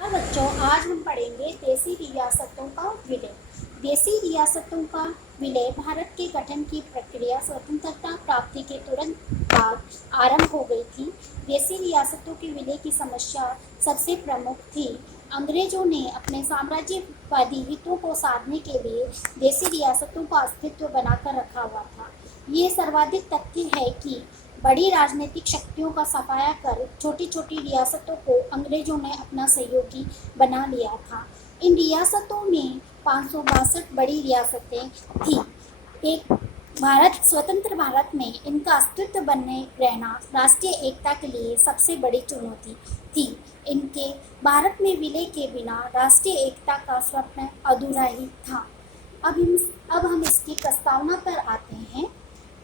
हाँ बच्चों, आज हम पढ़ेंगे देसी रियासतों का विलय। देसी रियासतों का विलय भारत के गठन की प्रक्रिया स्वतंत्रता प्राप्ति के तुरंत बाद आरंभ हो गई थी। देसी रियासतों के विलय की समस्या सबसे प्रमुख थी। अंग्रेजों ने अपने साम्राज्यवादी हितों को साधने के लिए देसी रियासतों का अस्तित्व बनाकर रखा हुआ था। ये सर्वाधिक तथ्य है कि बड़ी राजनीतिक शक्तियों का सफाया कर छोटी छोटी रियासतों को अंग्रेजों ने अपना सहयोगी बना लिया था। इन रियासतों में 562 बड़ी रियासतें थीं। एक भारत स्वतंत्र भारत में इनका अस्तित्व बने रहना राष्ट्रीय एकता के लिए सबसे बड़ी चुनौती थी। इनके भारत में विलय के बिना राष्ट्रीय एकता का स्वप्न अधूरा ही था। अब हम इसकी प्रस्तावना पर आते हैं।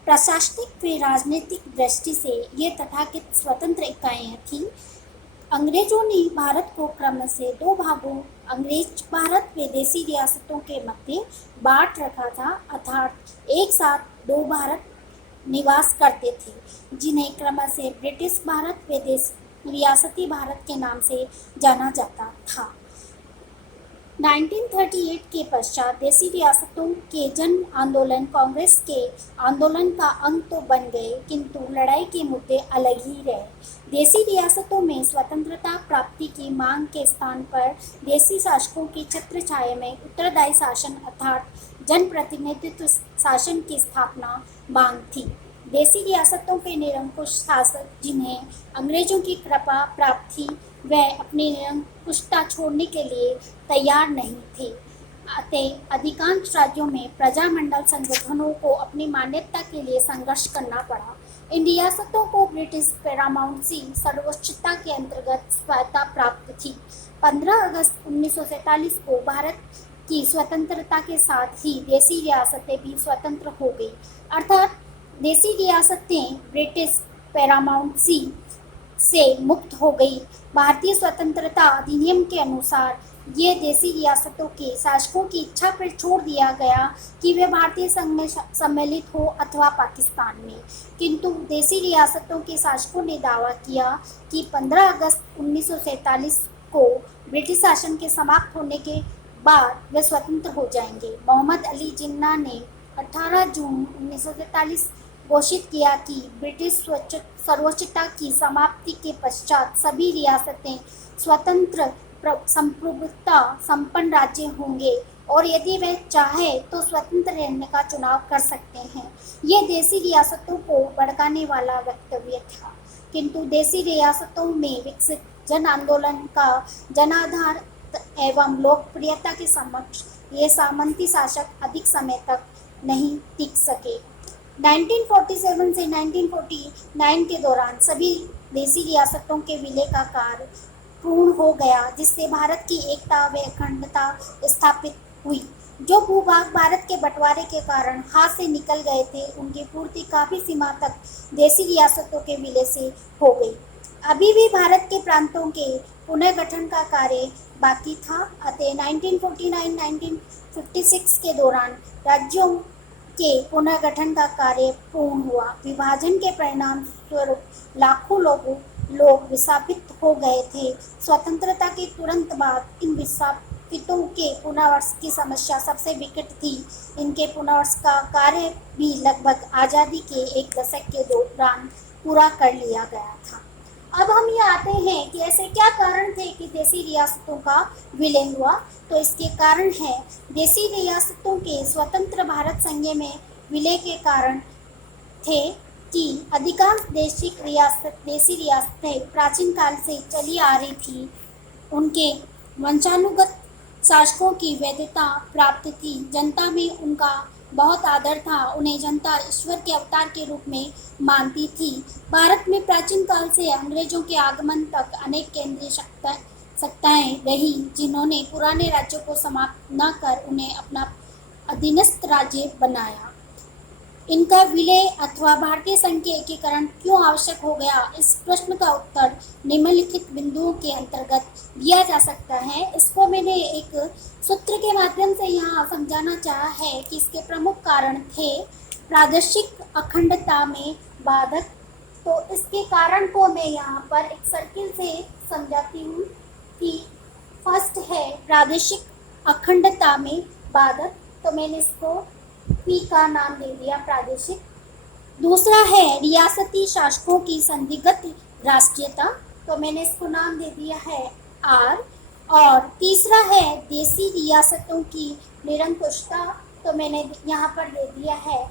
प्रशासनिक व राजनीतिक दृष्टि से ये तथाकथित स्वतंत्र इकाइयाँ थीं। अंग्रेजों ने भारत को क्रम से दो भागों अंग्रेज भारत व देसी रियासतों के मध्य बांट रखा था, अर्थात एक साथ दो भारत निवास करते थे, जिन्हें क्रम से ब्रिटिश भारत व रियासती भारत के नाम से जाना जाता था। 1938 के पश्चात देसी रियासतों के जन आंदोलन कांग्रेस के आंदोलन का अंग तो बन गए, किंतु लड़ाई के मुद्दे अलग ही रहे। देसी रियासतों में स्वतंत्रता प्राप्ति की मांग के स्थान पर देसी शासकों की छत्रछाया में उत्तरदायी शासन अर्थात जनप्रतिनिधित्व शासन की स्थापना मांग थी। देसी रियासतों के निरंकुश शासक, जिन्हें अंग्रेजों की कृपा प्राप्त थी, वह अपनी निरंकुशता छोड़ने के लिए तैयार नहीं थे। अतः अधिकांश राज्यों में प्रजामंडल संगठनों को अपनी मान्यता के लिए संघर्ष करना पड़ा। इन रियासतों को ब्रिटिश पैरामाउंसी सर्वोच्चता के अंतर्गत स्वायत्तता प्राप्त थी। 15 अगस्त 1947 को भारत की स्वतंत्रता के साथ ही देसी रियासतें भी स्वतंत्र हो गई, अर्थात देसी रियासतें ब्रिटिश पैरामाउंसी से मुक्त हो गई। भारतीय स्वतंत्रता अधिनियम के अनुसार ये देसी रियासतों के शासकों की इच्छा पर छोड़ दिया गया कि वे भारतीय संघ में सम्मिलित हो अथवा पाकिस्तान में, किंतु देसी रियासतों के शासकों ने दावा किया कि 15 अगस्त 1947 को ब्रिटिश शासन के समाप्त होने के बाद वे स्वतंत्र हो जाएंगे। मोहम्मद अली जिन्ना ने 18 जून 1947 घोषित किया कि ब्रिटिश सर्वोच्चता की समाप्ति के पश्चात सभी रियासतें स्वतंत्र संप्रभुता संपन्न राज्य होंगे और यदि वे चाहे तो स्वतंत्र रहने का चुनाव कर सकते हैं। ये देसी रियासतों को भड़काने वाला वक्तव्य था, किंतु देसी रियासतों में विकसित जन आंदोलन का जनाधार एवं लोकप्रियता के समक्ष ये सामंती शासक अधिक समय तक नहीं टिक सके। 1947 से 1949 के दौरान सभी देसी रियासतों के विलय का कार्य पूर्ण हो गया, जिससे भारत की एकता व अखंडता स्थापित हुई। जो भूभाग भारत के बंटवारे के कारण हाथ से निकल गए थे, उनकी पूर्ति काफ़ी सीमा तक देसी रियासतों के विलय से हो गई। अभी भी भारत के प्रांतों के पुनर्गठन का कार्य बाकी था, अतः 1949-1956 के दौरान राज्यों के पुनर्गठन का कार्य पूर्ण हुआ। विभाजन के परिणाम स्वरूप लाखों लोग विस्थापित हो गए थे। स्वतंत्रता के तुरंत बाद इन विस्थापितों के पुनर्वास की समस्या सबसे विकट थी। इनके पुनर्वास का कार्य भी लगभग आज़ादी के एक दशक के दौरान पूरा कर लिया गया था। अब हम ये आते हैं कि ऐसे क्या कारण थे कि देसी रियासतों का विलय हुआ। तो इसके कारण है देसी रियासतों के स्वतंत्र भारत संघ में विलय के कारण थे कि अधिकांश देसी रियासतें प्राचीन काल से चली आ रही थी। उनके वंशानुगत शासकों की वैधता प्राप्त थी। जनता में उनका बहुत आदर था। उन्हें जनता ईश्वर के अवतार के रूप में मानती थी। भारत में प्राचीन काल से अंग्रेजों के आगमन तक अनेक केंद्रीय सत्ताएं रही, जिन्होंने पुराने राज्यों को समाप्त न कर उन्हें अपना अधीनस्थ राज्य बनाया। इनका विलय अथवा भारतीय संघ के एकीकरण क्यों आवश्यक हो गया, इस प्रश्न का उत्तर निम्नलिखित बिंदुओं के अंतर्गत दिया जा सकता है। इसको मैंने एक सूत्र के माध्यम से यहाँ समझाना चाहा है कि इसके प्रमुख कारण थे प्रादेशिक अखंडता में बाधक। तो इसके कारण को मैं यहाँ पर एक सर्किल से समझाती हूँ कि प्रादेशिक अखंडता में बाधक, तो मैंने इसको पी का नाम दे दिया प्रादेशिक। दूसरा है रियासती शासकों की संदिग्ध राष्ट्रीयता, तो मैंने इसको नाम दे दिया है आर। और तीसरा है देसी रियासतों की निरंकुशता, तो मैंने यहाँ पर दे दिया है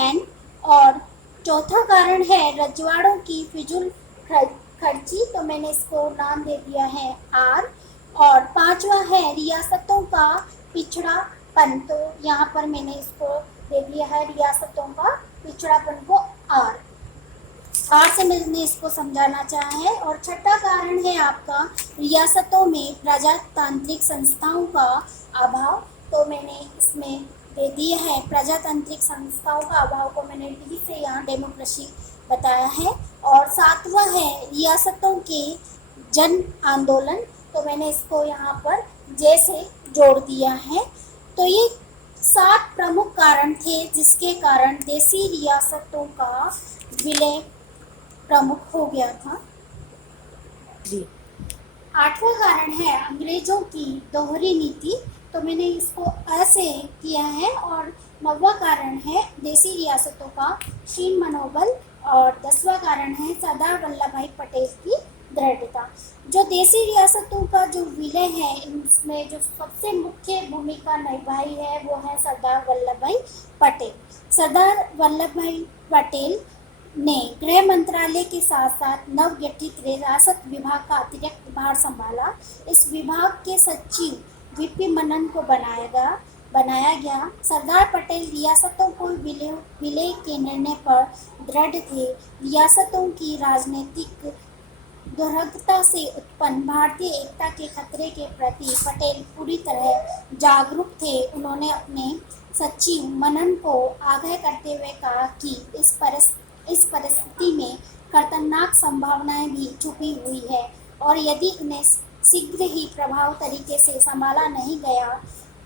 एन। और चौथा कारण है रजवाड़ों की फिजूल खर्ची, तो मैंने इसको नाम दे दिया है आर। और पांचवा है रियासतों का पिछड़ापन, तो यहाँ पर मैंने इसको दे दिया है रियासतों का पिछड़ापन को आर से मैंने इसको समझाना चाहा है। और छठा कारण है आपका रियासतों में प्रजातांत्रिक संस्थाओं का अभाव, तो मैंने इसमें दे दिया है प्रजातांत्रिक संस्थाओं का अभाव को मैंने डी से यहाँ डेमोक्रेसी बताया है। और सातवां है रियासतों के जन आंदोलन, तो मैंने इसको यहाँ पर जे से जोड़ दिया है। तो ये 7 प्रमुख कारण थे जिसके कारण देसी रियासतों का विलय प्रमुख हो गया था। जी। 8वां कारण है अंग्रेजों की दोहरी नीति, तो मैंने इसको ऐसे किया है। और 9वां कारण है देसी रियासतों का क्षीण मनोबल। और 10वां कारण है सरदार वल्लभ भाई पटेल की दृढ़ता। जो देसी रियासतों का जो विलय है, इसमें जो सबसे मुख्य भूमिका निभाई है वो है सरदार वल्लभ भाई पटेल। सरदार वल्लभ भाई पटेल ने गृह मंत्रालय के साथ साथ नवगठित रियासत विभाग का अतिरिक्त भार संभाला। इस विभाग के सचिव वीपी मनन को बनाया गया। सरदार पटेल रियासतों को विलय के निर्णय पर दृढ़ थे। रियासतों की राजनीतिक दुर्भाग्यता से उत्पन्न भारतीय एकता के खतरे के प्रति पटेल पूरी तरह जागरूक थे। उन्होंने अपने सचिव मनन को आगाह करते हुए कहा कि इस परिस्थिति में खतरनाक संभावनाएं भी छुपी हुई है और यदि इन्हें शीघ्र ही प्रभावी तरीके से संभाला नहीं गया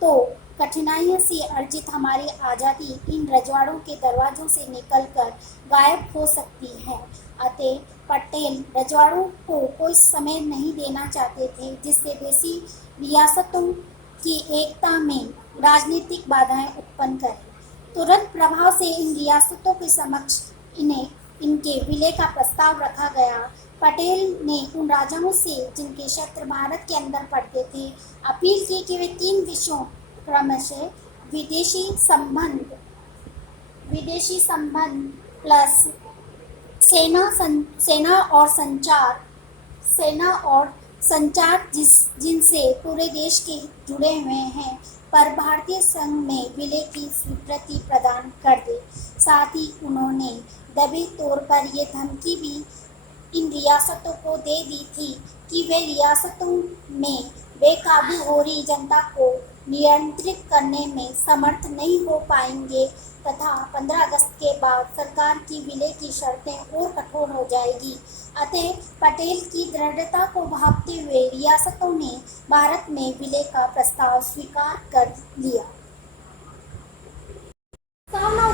तो कठिनाइयों से अर्जित हमारी आज़ादी इन रजवाड़ों के दरवाजों से निकलकर गायब हो सकती है। अतः पटेल रजवाड़ों को कोई समय नहीं देना चाहते थे जिससे देसी रियासतों की एकता में राजनीतिक बाधाएं उत्पन्न करें। तुरंत प्रभाव से इन रियासतों के समक्ष इनके विलय का प्रस्ताव रखा गया। पटेल ने उन राजाओं से जिनके क्षेत्र भारत के अंदर पड़ते थे अपील की कि वे 3 विषयों क्रमशः विदेशी संबंध प्लस सेना और संचार जिनसे पूरे देश के जुड़े हुए हैं पर भारतीय संघ में विलय की स्वीकृति प्रदान कर दे। साथ ही उन्होंने दबे तौर पर यह धमकी भी इन रियासतों को दे दी थी कि वे रियासतों में बेकाबू हो रही जनता को नियंत्रित करने में समर्थ नहीं हो पाएंगे तथा 15 अगस्त के बाद सरकार की विलय की शर्तें और कठोर हो जाएगी। अतः पटेल की दृढ़ता को भांपते हुए रियासतों ने भारत में विलय का प्रस्ताव स्वीकार कर लिया।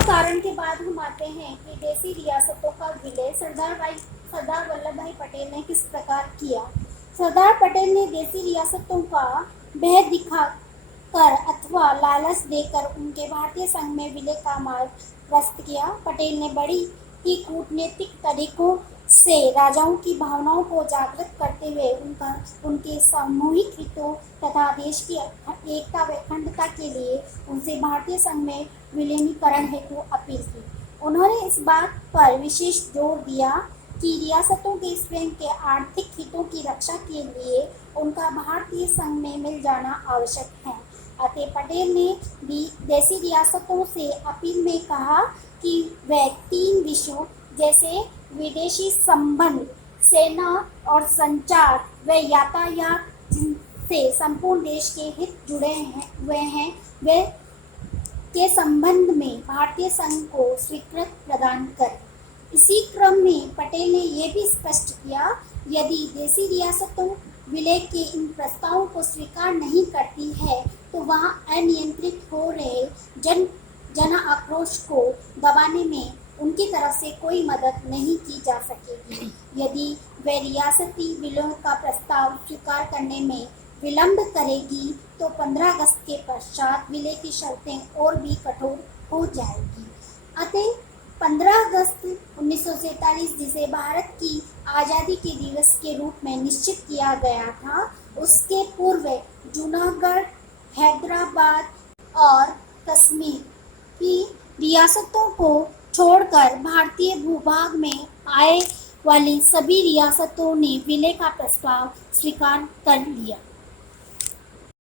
कारण के बाद हम आते हैं कि देसी रियासतों का विलय सरदार वल्लभ भाई पटेल ने किस प्रकार किया। सरदार पटेल ने देसी रियासतों का भय दिखाकर अथवा लालच देकर उनके भारतीय संघ में विलय का मार्ग प्रशस्त किया। पटेल ने बड़ी ही कूटनीतिक तरीकों से राजाओं की भावनाओं को जागृत करते हुए उनके सामूहिक हितों तथा देश की एकता व अखंडता के लिए उनसे भारतीय संघ में विलीनीकरण हेतु अपील की। उन्होंने इस बात पर विशेष जोर दिया कि रियासतों के स्वयं के आर्थिक हितों की रक्षा के लिए उनका भारतीय संघ में मिल जाना आवश्यक है। अतः पटेल ने देसी रियासतों से अपील में कहा कि वे 3 विषयों जैसे विदेशी संबंध, सेना और संचार व यातायात जिनसे संपूर्ण देश के हित जुड़े हुए हैं वे के संबंध में भारतीय संघ को स्वीकृति प्रदान करें। इसी क्रम में पटेल ने यह भी स्पष्ट किया यदि देसी रियासतों विलय के इन प्रस्तावों को स्वीकार नहीं करती है तो वहाँ अनियंत्रित हो रहे जन आक्रोश को दबाने में उनकी तरफ से कोई मदद नहीं की जा सकेगी। यदि वे रियासती विलय का प्रस्ताव स्वीकार करने में विलंब करेगी तो 15 अगस्त के पश्चात विलय की शर्तें और भी कठोर हो जाएगी। अतः 15 अगस्त 1947 जिसे भारत की आज़ादी के दिवस के रूप में निश्चित किया गया था, उसके पूर्व जूनागढ़, हैदराबाद और कश्मीर की रियासतों को छोड़कर भारतीय भूभाग में आए वाली सभी रियासतों ने विलय का प्रस्ताव स्वीकार कर लिया।